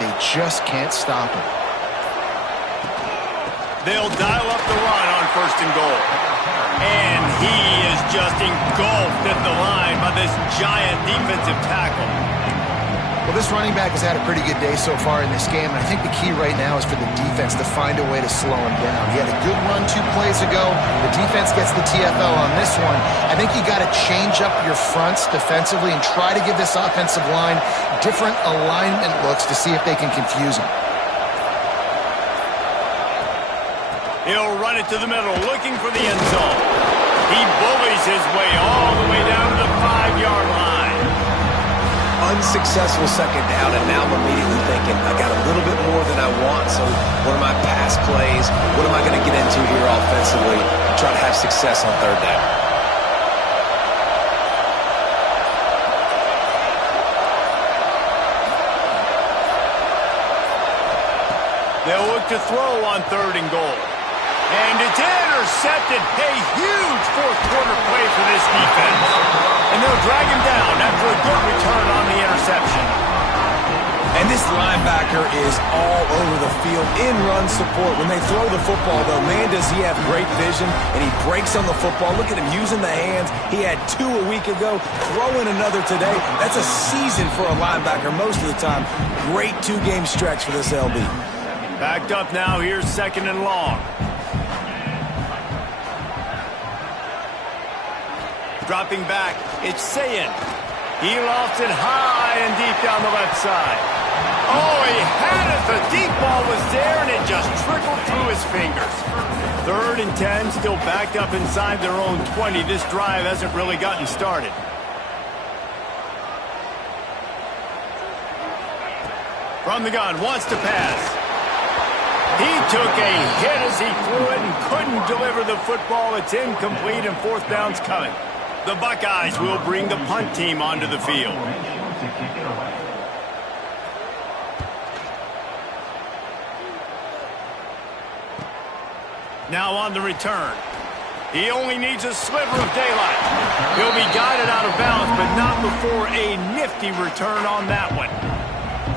They just can't stop him. They'll dial up the run on 1st and goal. And he is just engulfed at the line by this giant defensive tackle. Well, this running back has had a pretty good day so far in this game, and I think the key right now is for the defense to find a way to slow him down. He had a good run 2 plays ago. The defense gets the TFL on this one. I think you got to change up your fronts defensively and try to give this offensive line different alignment looks to see if they can confuse him. He'll run it to the middle, looking for the end zone. He bullies his way all the way down to the 5-yard line. Unsuccessful 2nd down, and now I'm immediately thinking, I got a little bit more than I want, so what are my pass plays? What am I going to get into here offensively and try to have success on 3rd down? They'll look to throw on 3rd and goal. And it's intercepted. A huge 4th-quarter play for this defense. And they'll drag him down after a good return on the interception. And this linebacker is all over the field in run support. When they throw the football, though, man, does he have great vision, and he breaks on the football. Look at him using the hands. He had 2 a week ago, throwing another today. That's a season for a linebacker most of the time. Great 2-game stretch for this LB. Backed up now. Here's 2nd and long. Dropping back, it's Sayin. He lofts it high and deep down the left side. Oh, he had it. The deep ball was there, and it just trickled through his fingers. 3rd and 10, still backed up inside their own 20. This drive hasn't really gotten started. From the gun, wants to pass. He took a hit as he threw it and couldn't deliver the football. It's incomplete, and 4th down's coming. The Buckeyes will bring the punt team onto the field. Now on the return. He only needs a sliver of daylight. He'll be guided out of bounds, but not before a nifty return on that one.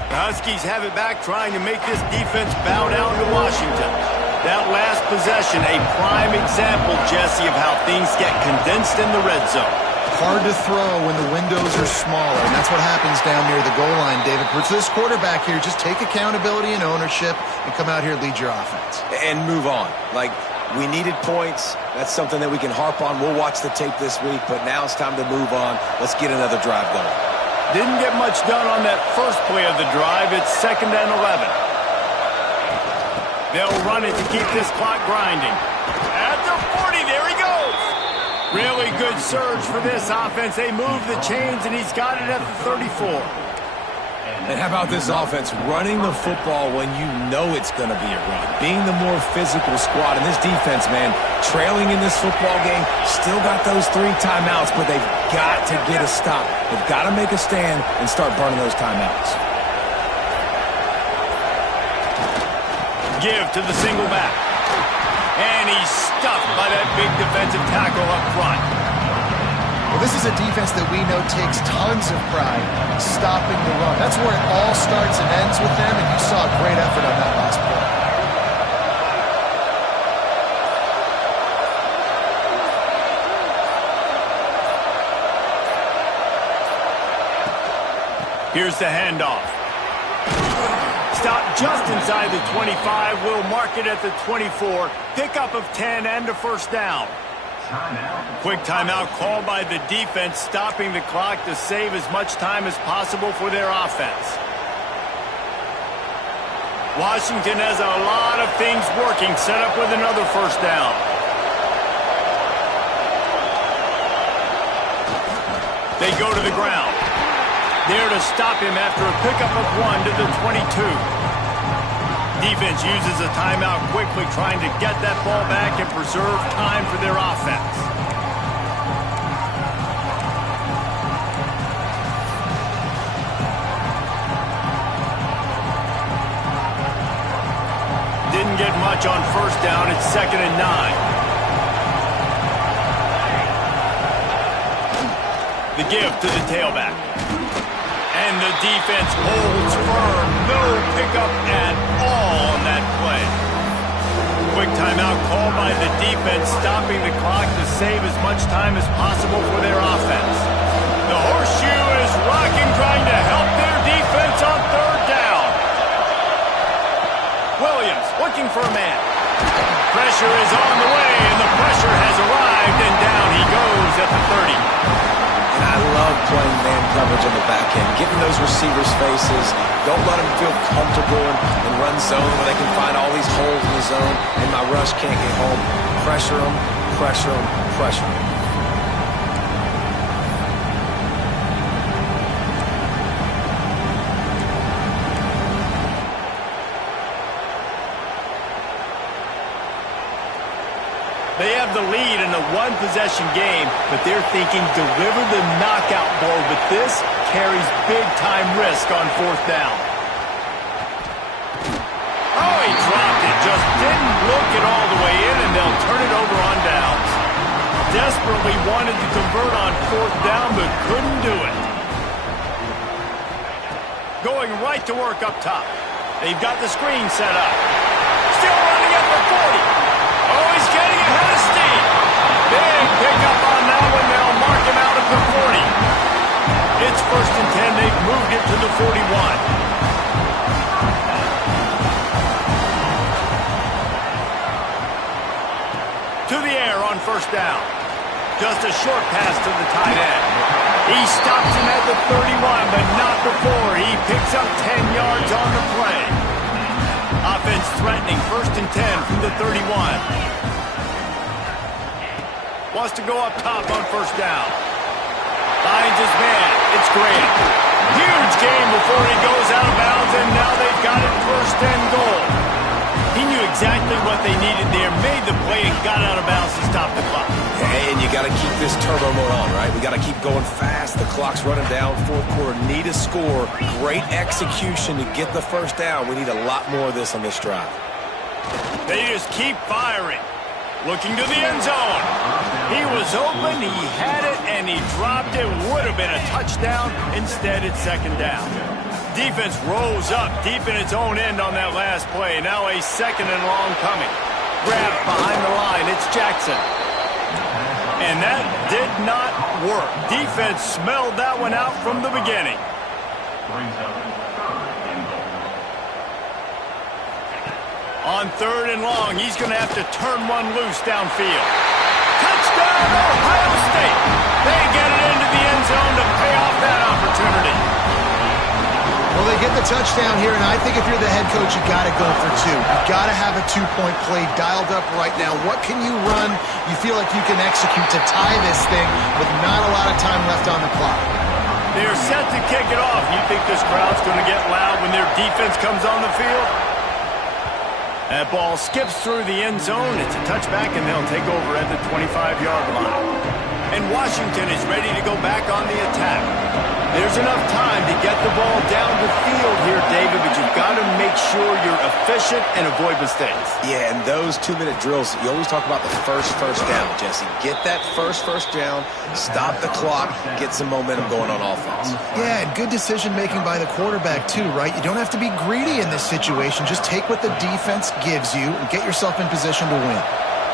The Huskies have it back, trying to make this defense bow down to Washington. That last possession, a prime example, Jesse, of how things get condensed in the red zone. Hard to throw when the windows are smaller, and that's what happens down near the goal line, David. For this quarterback here, just take accountability and ownership and come out here and lead your offense. And move on. Like, we needed points. That's something that we can harp on. We'll watch the tape this week, but now it's time to move on. Let's get another drive going. Didn't get much done on that first play of the drive. It's 2nd and 11. They'll run it to keep this clock grinding. At the 40, there he goes. Really good surge for this offense. They move the chains, and he's got it at the 34. And how about this offense running the football when you know it's going to be a run? Being the more physical squad. And this defense, man, trailing in this football game, still got those 3 timeouts, but they've got to get a stop. They've got to make a stand and start burning those timeouts. Give to the single back. And he's stuffed by that big defensive tackle up front. Well, this is a defense that we know takes tons of pride stopping the run. That's where it all starts and ends with them, and you saw a great effort on that last play. Here's the handoff. Stop just inside the 25. We'll mark it at the 24. Pickup of 10 and a 1st down. Quick timeout called by the defense, stopping the clock to save as much time as possible for their offense. Washington has a lot of things working, set up with another 1st down. They go to the ground. There to stop him after a pickup of 1 to the 22. Defense uses a timeout quickly, trying to get that ball back and preserve time for their offense. Didn't get much on 1st down. It's 2nd and 9. The give to the tailback. And the defense holds firm. No side, the defense stopping the clock to save as much time as possible for their offense. The horseshoe is rocking, trying to help their defense on third down. Williams looking for a man. Pressure is on the way, and the pressure has arrived, and down he goes at the 30. And I love playing man coverage on the back end, getting those receivers' faces. Don't let them feel comfortable in run zone where they can find all these holes in the zone, and my rush can't get home. Pressure them, pressure them, pressure them. They have the lead in a one-possession game, but they're thinking deliver the knockout blow, but this carries big-time risk on fourth down. Oh, he dropped it. Just didn't look it all the way in, and they'll turn it over on downs. Desperately wanted to convert on fourth down, but couldn't do it. Going right to work up top. They've got the screen set up. Still running at the 40. Oh, he's getting ahead of steam. Big pickup on that one. They'll mark him out at the 40. It's 1st and 10. They've moved it to the 41. To the air on 1st down. Just a short pass to the tight end. He stops him at the 31, but not before. He picks up 10 yards on the play. Offense threatening, 1st and 10 from the 31. Wants to go up top on 1st down. Finds his man. It's Graham. Huge game before he goes out of bounds, and now they've got it 1st and goal. He knew exactly what they needed there, made the play, and got out of bounds to stop the clock. And you got to keep this turbo mode on, right? We got to keep going fast. The clock's running down. Fourth quarter, need a score. Great execution to get the 1st down. We need a lot more of this on this drive. They just keep firing. Looking to the end zone. He was open, he had it, and he dropped it. Would have been a touchdown. Instead, it's 2nd down. Defense rolls up deep in its own end on that last play. Now a 2nd and long coming. Grab behind the line. It's Jackson. And that did not work. Defense smelled that one out from the beginning. On 3rd and long, he's going to have to turn one loose downfield. Touchdown, Ohio State. They get it into the end zone to pay off that opportunity. Well, they get the touchdown here, and I think if you're the head coach, you got to go for 2. You got to have a 2-point play dialed up right now. What can you run you feel like you can execute to tie this thing with not a lot of time left on the clock? They're set to kick it off. You think this crowd's going to get loud when their defense comes on the field? That ball skips through the end zone. It's a touchback, and they'll take over at the 25-yard line. And Washington is ready to go back on the attack. There's enough time to get the ball down the field here, David, but you've got to make sure you're efficient and avoid mistakes. Yeah, and those 2-minute drills, you always talk about the first down, Jesse. Get that first down, stop the clock, get some momentum going on offense. Yeah, and good decision-making by the quarterback, too, right? You don't have to be greedy in this situation. Just take what the defense gives you and get yourself in position to win.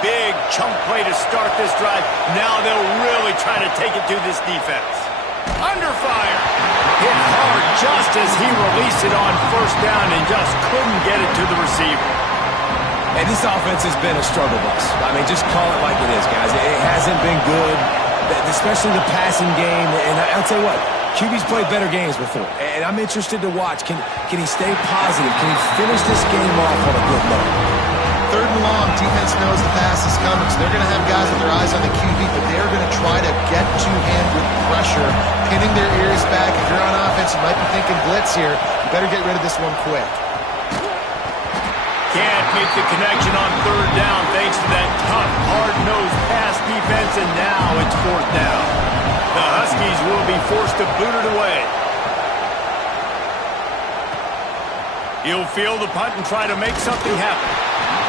Big chunk play to start this drive. Now they'll really try to take it to this defense. Under fire. Hit hard just as he released it on 1st down and just couldn't get it to the receiver. And this offense has been a struggle bus. I mean, just call it like it is, guys. It hasn't been good, especially the passing game. And I'll tell you what, QB's played better games before. And I'm interested to watch. Can he stay positive? Can he finish this game off on a good note? 3rd and long, defense knows the pass is coming, so they're going to have guys with their eyes on the QB, but they're going to try to get to him with pressure, pinning their ears back. If you're on offense, you might be thinking blitz here. You better get rid of this one quick. Can't make the connection on 3rd down thanks to that tough, hard-nosed pass defense, and now it's 4th down. The Huskies will be forced to boot it away. He'll field the punt and try to make something happen.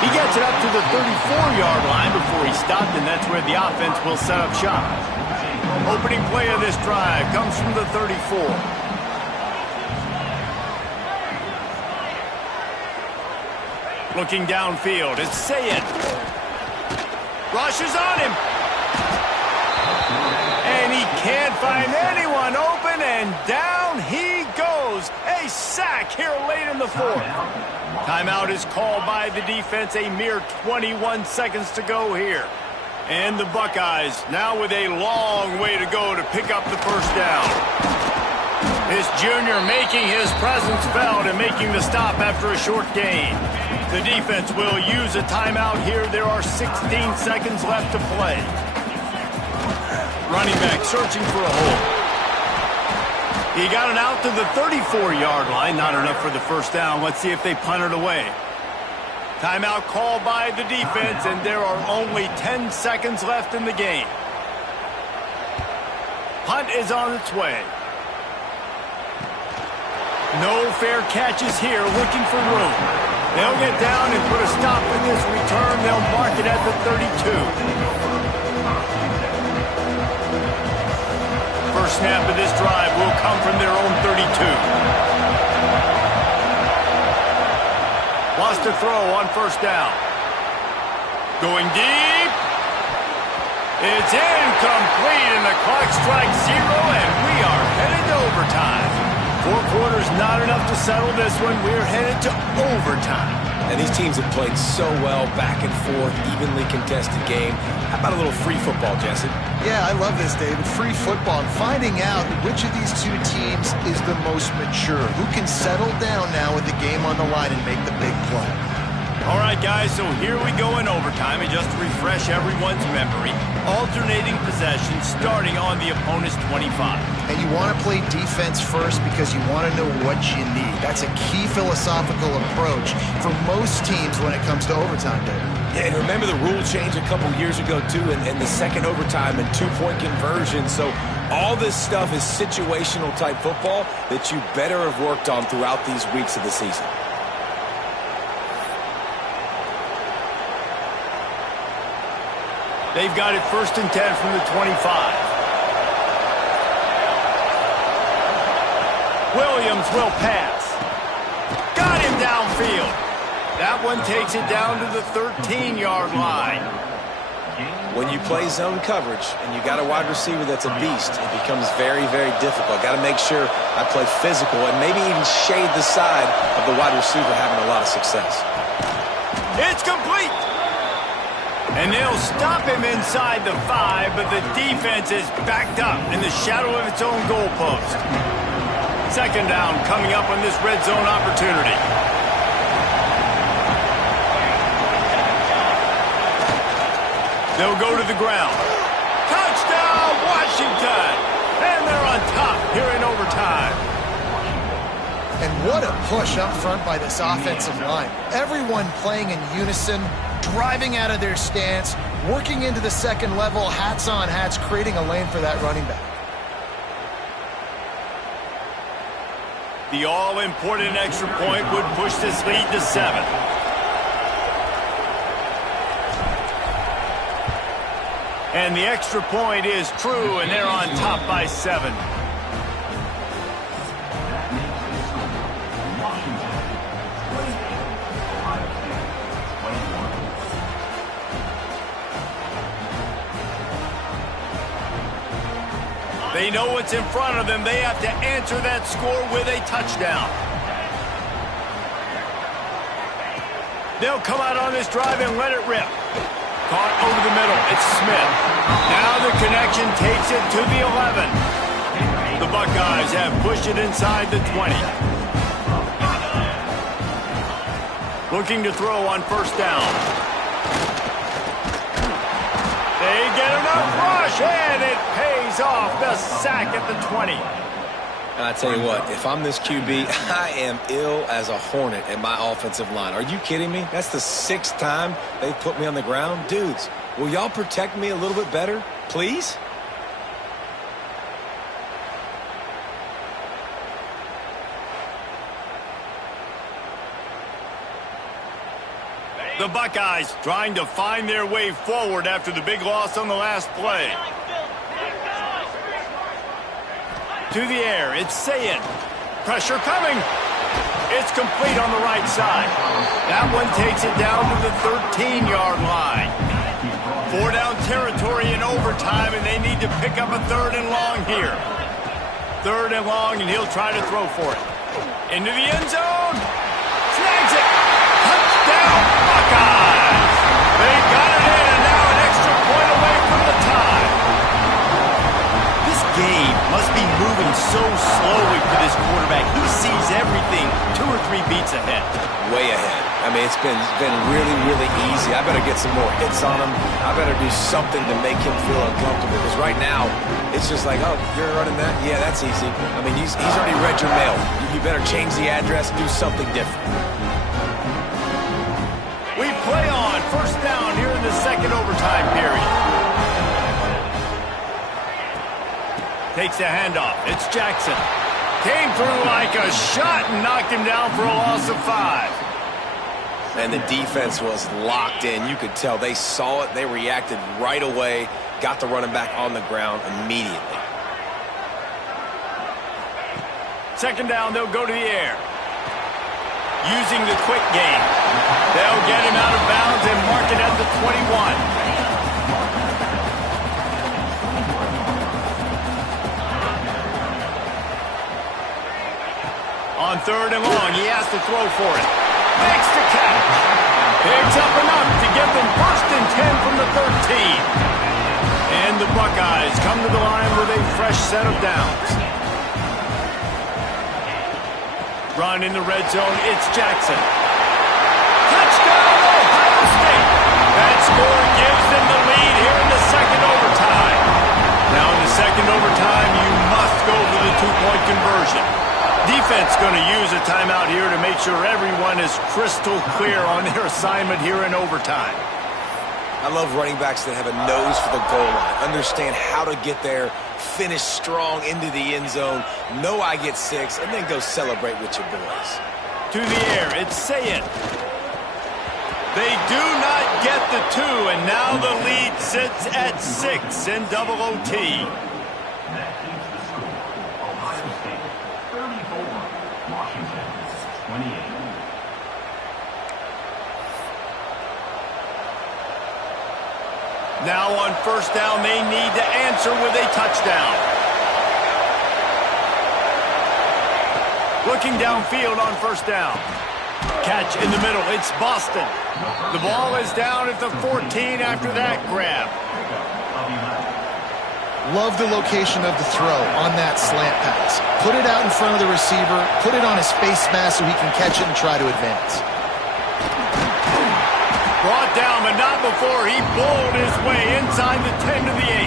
He gets it up to the 34-yard line before he stopped, and that's where the offense will set up shop. Opening play of this drive comes from the 34. Looking downfield, it's Sayed. Rushes on him. And he can't find anyone open, and down he goes. A sack here late in the fourth. Timeout is called by the defense. A mere 21 seconds to go here. And the Buckeyes now with a long way to go to pick up the first down. This junior making his presence felt and making the stop after a short gain. The defense will use a timeout here. There are 16 seconds left to play. Running back searching for a hole. He got it out to the 34-yard line. Not enough for the first down. Let's see if they punt it away. Timeout called by the defense, and there are only 10 seconds left in the game. Punt is on its way. No fair catches here, looking for room. They'll get down and put a stop to this return. They'll mark it at the 32. First snap of this drive will come from their own 32. Lost to throw on first down. Going deep. It's incomplete, and the clock strikes 0, and we are headed to overtime. 4 quarters not enough to settle this one. We're headed to overtime. And these teams have played so well, back and forth, evenly contested game. How about a little free football, Jesse? Yeah, I love this, David. Free football and finding out which of these two teams is the most mature. Who can settle down now with the game on the line and make the big play? All right, guys, so here we go in overtime. And just to refresh everyone's memory, alternating possession starting on the opponent's 25. And you want to play defense first because you want to know what you need. That's a key philosophical approach for most teams when it comes to overtime, David. Yeah, and remember the rule change a couple years ago, too, and the second overtime and 2-point conversion. So all this stuff is situational type football that you better have worked on throughout these weeks of the season. They've got it 1st and 10 from the 25. Williams will pass. Got him downfield. That one takes it down to the 13-yard line. When you play zone coverage and you got a wide receiver that's a beast, it becomes very, very difficult. Got to make sure I play physical and maybe even shade the side of the wide receiver having a lot of success. It's complete. And they'll stop him inside the 5, but the defense is backed up in the shadow of its own goalpost. Second down coming up on this red zone opportunity. They'll go to the ground. Touchdown, Washington! And they're on top here in overtime. And what a push up front by this offensive line. Everyone playing in unison, driving out of their stance, working into the second level, hats on hats, creating a lane for that running back. The all-important extra point would push this lead to 7. And the extra point is true, and they're on top by 7. They know what's in front of them. They have to answer that score with a touchdown. They'll come out on this drive and let it rip. Caught over the middle. It's Smith. Now the connection takes it to the 11. The Buckeyes have pushed it inside the 20. Looking to throw on first down. They get enough rush, and it pays off. The sack at the 20. And I tell you what, if I'm this QB, I am ill as a hornet at my offensive line. Are you kidding me? That's the 6th time they've put me on the ground. Dudes, will y'all protect me a little bit better, please? The Buckeyes trying to find their way forward after the big loss on the last play. To the air, it's Sayed. Pressure coming. It's complete on the right side. That one takes it down to the 13-yard line. 4-down territory in overtime, and they need to pick up a 3rd and long here. 3rd and long, and he'll try to throw for it. Into the end zone. Snags it. Touchdown, Buckeyes. They got it in, and now an extra point away from the tie. This game must be moving so slowly for this quarterback. He sees everything 2 or 3 beats ahead. Way ahead. I mean, it's been really, really easy. I better get some more hits on him. I better do something to make him feel uncomfortable. Because right now, it's just like, oh, you're running that? Yeah, that's easy. I mean, he's already read your mail. You better change the address, do something different. We play on 1st down here in the 2nd overtime period. Takes the handoff. It's Jackson. Came through like a shot and knocked him down for a loss of 5. And the defense was locked in. You could tell they saw it. They reacted right away. Got the running back on the ground immediately. 2nd down, they'll go to the air. Using the quick game. They'll get him out of bounds and mark it at the 21. On 3rd and long, he has to throw for it. Makes the catch. Picks up enough to give them 1st and 10 from the 13. And the Buckeyes come to the line with a fresh set of downs. Run in the red zone, it's Jackson. Touchdown, Ohio State. That score gives them the lead here in the 2nd overtime. Now in the 2nd overtime, you must go for the 2-point conversion. Defense going to use a timeout here to make sure everyone is crystal clear on their assignment here in overtime. I love running backs that have a nose for the goal line, understand how to get there, finish strong into the end zone, know I get 6, and then go celebrate with your boys. To the air, it's Sayed. They do not get the 2, and now the lead sits at 6 in double OT. Now on 1st down, they need to answer with a touchdown. Looking downfield on 1st down. Catch in the middle. It's Boston. The ball is down at the 14 after that grab. Love the location of the throw on that slant pass. Put it out in front of the receiver, put it on his face mask so he can catch it and try to advance. Brought down, but not before he bowled his way inside the 10 to the 8.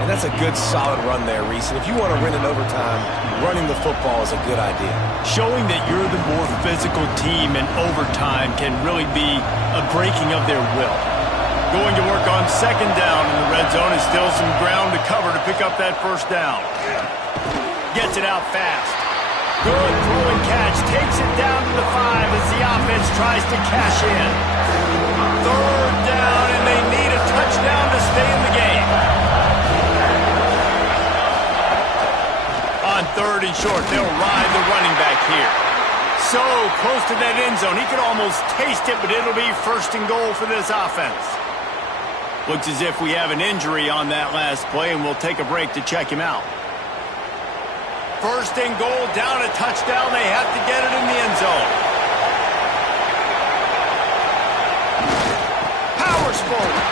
And that's a good, solid run there, Reese. And if you want to win in overtime, running the football is a good idea. Showing that you're the more physical team in overtime can really be a breaking of their will. Going to work on 2nd down in the red zone is still some ground to cover to pick up that 1st down. Gets it out fast. Good throw and catch. Takes it down to the 5 as the offense tries to cash in. 3rd down, and they need a touchdown to stay in the game. On 3rd and short, they'll ride the running back here. So close to that end zone. He could almost taste it, but it'll be 1st and goal for this offense. Looks as if we have an injury on that last play, and we'll take a break to check him out. 1st and goal, down a touchdown. They have to get it in the end zone. Powers forward.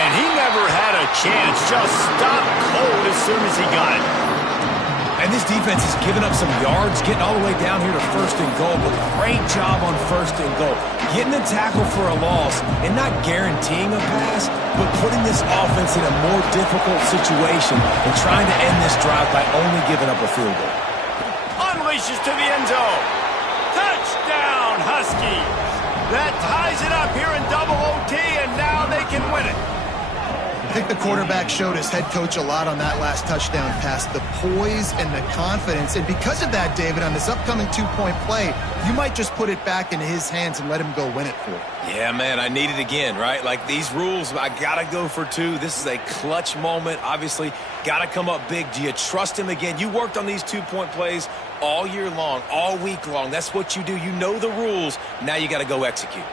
And he never had a chance. Just stopped cold as soon as he got it. And this defense has given up some yards, getting all the way down here to 1st and goal, but great job on 1st and goal. Getting the tackle for a loss and not guaranteeing a pass, but putting this offense in a more difficult situation and trying to end this drive by only giving up a field goal. Unleashes to the end zone. Touchdown, Huskies. That ties it up here in double OT, and now they can win it. I think the quarterback showed his head coach a lot on that last touchdown pass, the poise and the confidence. And because of that, David, on this upcoming 2-point play, you might just put it back into his hands and let him go win it for you. Yeah, man, I need it again, right? Like these rules, I got to go for 2. This is a clutch moment. Obviously, got to come up big. Do you trust him again? You worked on these 2-point plays all year long, all week long. That's what you do. You know the rules. Now you got to go execute.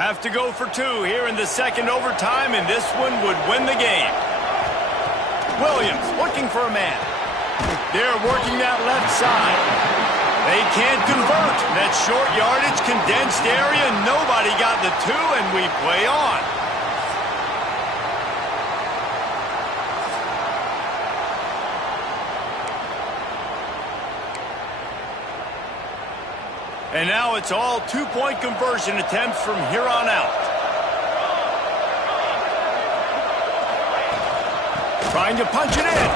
Have to go for two here in the second overtime, and this one would win the game. Williams looking for a man. They're working that left side. They can't convert. That short yardage, condensed area, nobody got the two, and we play on. And now it's all two-point conversion attempts from here on out. Trying to punch it in.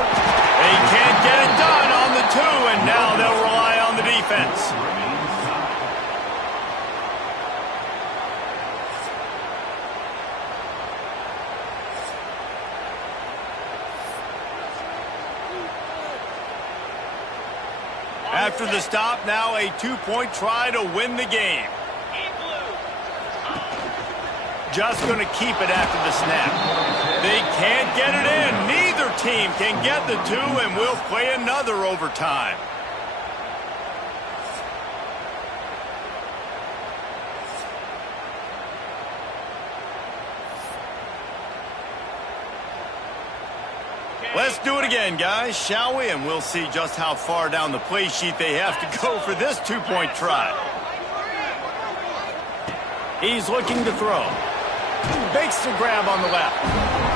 They can't get it done on the two, and now they'll rely on the defense. After the stop, now a two-point try to win the game. Just going to keep it after the snap. They can't get it in. Neither team can get the two, and we'll play another overtime. Let's do it again, guys, shall we? And we'll see just how far down the play sheet they have to go for this two-point try. He's looking to throw. Bakes the grab on the left.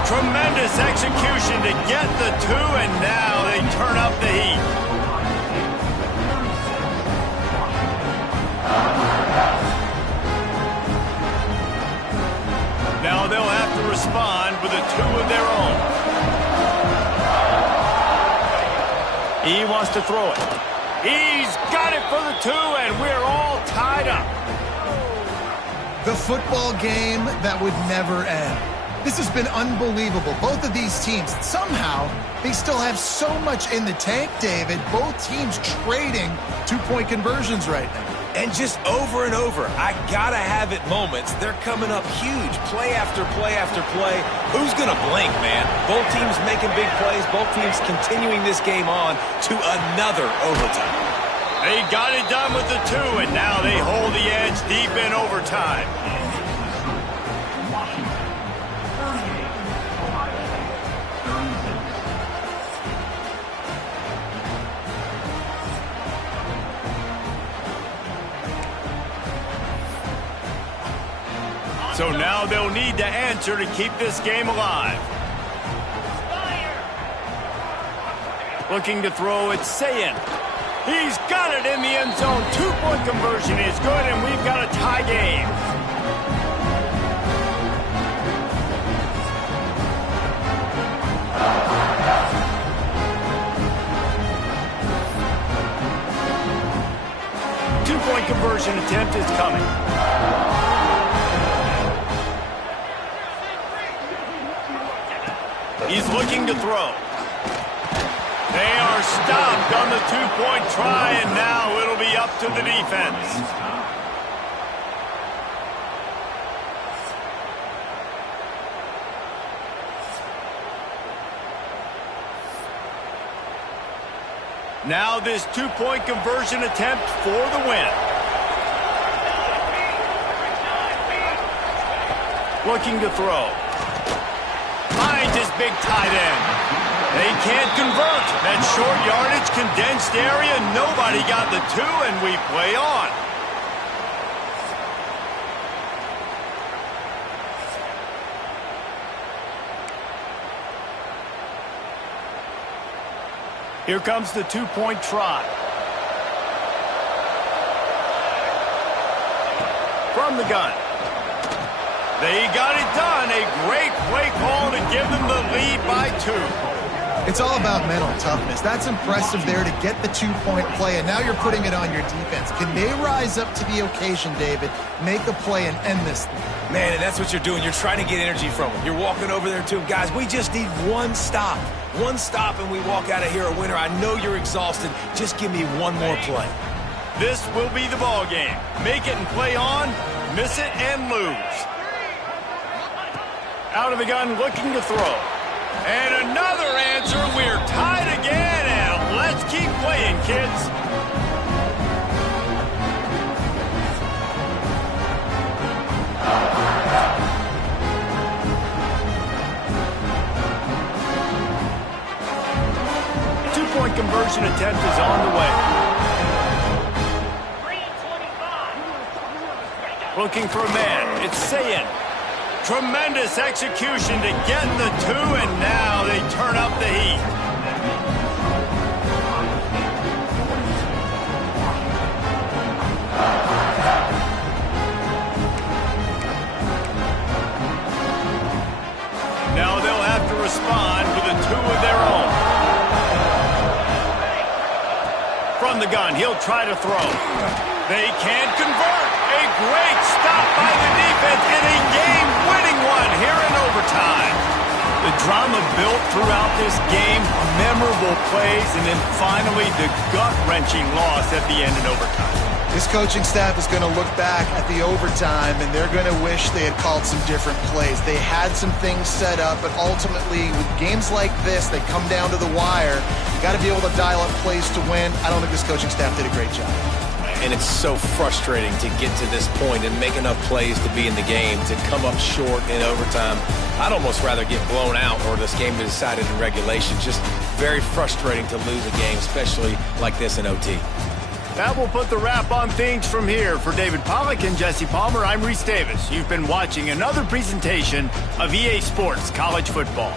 Tremendous execution to get the two, and now they turn up the heat. Now they'll have to respond with a two of their own. He wants to throw it. He's got it for the two, and we're all tied up. The football game that would never end. This has been unbelievable. Both of these teams, somehow, they still have so much in the tank, David. Both teams trading two-point conversions right now. And just over and over, I gotta have it moments. They're coming up huge, play after play after play. Who's gonna blink, man? Both teams making big plays, both teams continuing this game on to another overtime. They got it done with the two, and now they hold the edge deep in overtime. So now they'll need to answer to keep this game alive. Looking to throw, it's Sayin. He's got it in the end zone. Two-point conversion is good, and we've got a tie game. Two-point conversion attempt is coming. He's looking to throw. They are stopped on the two-point try, and now it'll be up to the defense. Now this two-point conversion attempt for the win. Looking to throw. Finds his big tight end. They can't convert. That short yardage, condensed area, nobody got the two, and we play on. Here comes the two-point try. From the gun. They got it done. A great play call to give them the lead by two. It's all about mental toughness. That's impressive there to get the two-point play, and now you're putting it on your defense. Can they rise up to the occasion, David, make a play and end this thing? Man, and that's what you're doing. You're trying to get energy from them. You're walking over there to them. Guys, we just need one stop. One stop, and we walk out of here a winner. I know you're exhausted. Just give me one more play. This will be the ball game. Make it and play on, miss it and lose. Out of the gun, looking to throw. And another answer. We're tied again, and let's keep playing, kids. conversion attempt is on the way. Looking for a man. It's Sayin. Tremendous execution to get the 2, and now they turn up the heat. Now they'll have to respond with a 2 of their own. From the gun, he'll try to throw. They can't convert. A great stop by the defense and a game-winning one here in overtime. The drama built throughout this game, memorable plays, and then finally the gut-wrenching loss at the end in overtime. This coaching staff is going to look back at the overtime, and they're going to wish they had called some different plays. They had some things set up, but ultimately, with games like this, they come down to the wire. You got to be able to dial up plays to win. I don't think this coaching staff did a great job. And it's so frustrating to get to this point and make enough plays to be in the game, to come up short in overtime. I'd almost rather get blown out or this game be decided in regulation. Just very frustrating to lose a game, especially like this in OT. That will put the wrap on things from here. For David Pollack and Jesse Palmer, I'm Reese Davis. You've been watching another presentation of EA Sports College Football.